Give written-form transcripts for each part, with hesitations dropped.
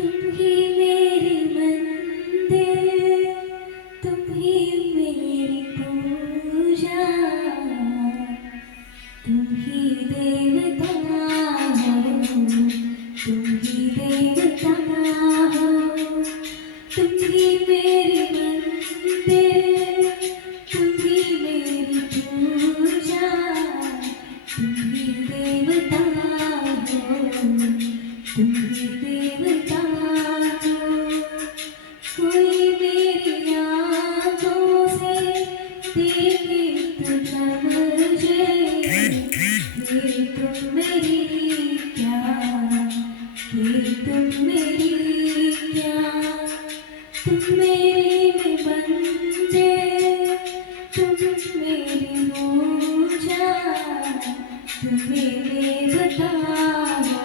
तुम ही मेरी मंदिर, तुम ही मेरी पूजा, तुम ही देवता हो, तुम ही देवता हो। तुम ही मेरी मंदिर, तुम ही मेरी पूजा, तुम ही देवता हो, तुम ही देवता हो। कोई मेरी आँखों से देखे तो समझे कि तुम मेरी क्या, कि तुम मेरी क्या। तुम मेरी में बंदे, तुम मेरी पूजा, तुम मेरे देवता हो,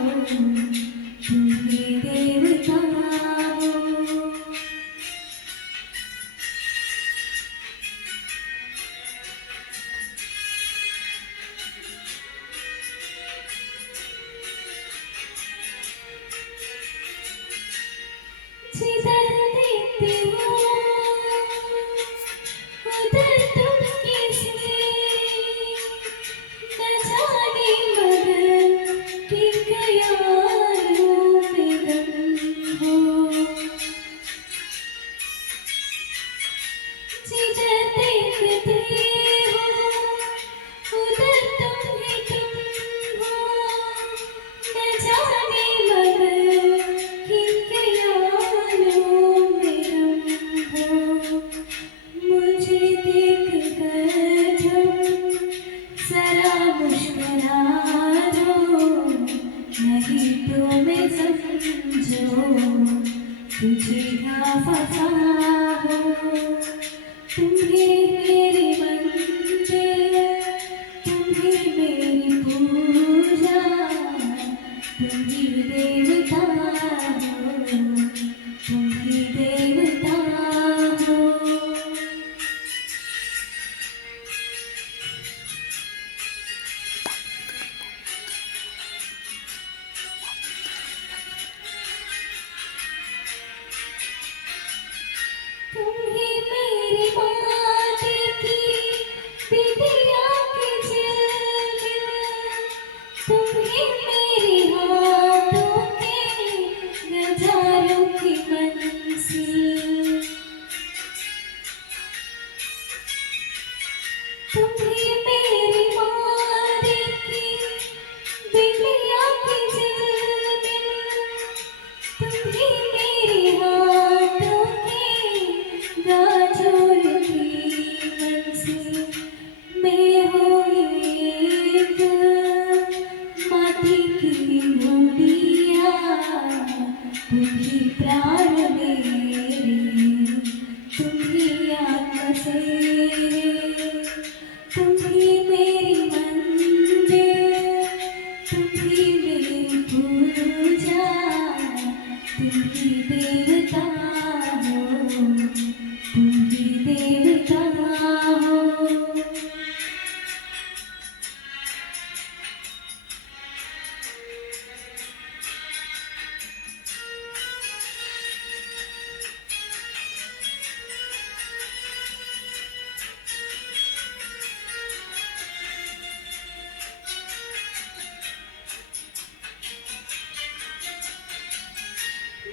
तुम ही देवता हो। जिधर देखती हूँ उधर तुम किसी, न जाने मगर कि ख्यालों में गम हो। जिधर देखती हूँ उधर तुम ही तुम हो, न जाने मगर कि ख्यालों में गम हो। मुझे देख कर तुम जरा मुस्कुरा दो, नहीं तो मैं समझो तुझे खफा हो। तुम ही मेरी मंदिर, तुम ही मेरी पूजा, तुम ही देवता हो, तुम ही देवता हो। तुम ही मेरी माटी की बिटिया की झिलमिल, तुम ही मेरी हाथों के गजारों की मंजिल। तुम ही मेरी माटी की बिटिया की झिलमिल, तुम ही मेरी हाथों के गाजर की मंजिल। मैं हूँ एक माटी की मुड़िया, तुम ही प्राण मेरे, तुम ही आत्मा से। तुम ही मेरी मंदिर, तुम ही मेरी पूजा, तुम ही देवता हो, तुम ही देवता हो।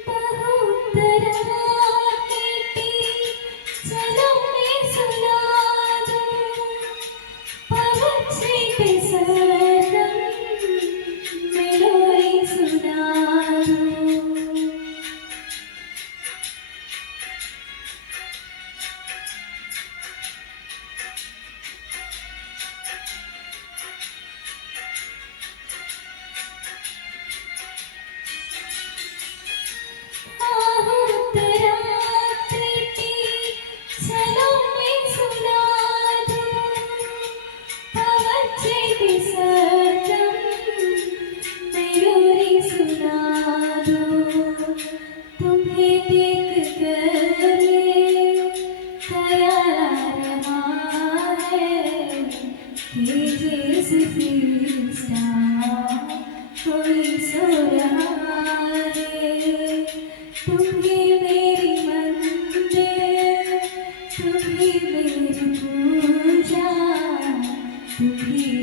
बहुत रात की चलो मैं सुना दूँ, पवन से सरगम मैं लोरी सुना दूँ। बहुत रात की चलो मैं सुना दूँ, पवन से सरगम मैं लोरी सुना दूँ। तुम्हें देख कर ये ख्याल आ रहा है कि जैसे फरिश्ता कोई सो रहा है। तुम्ही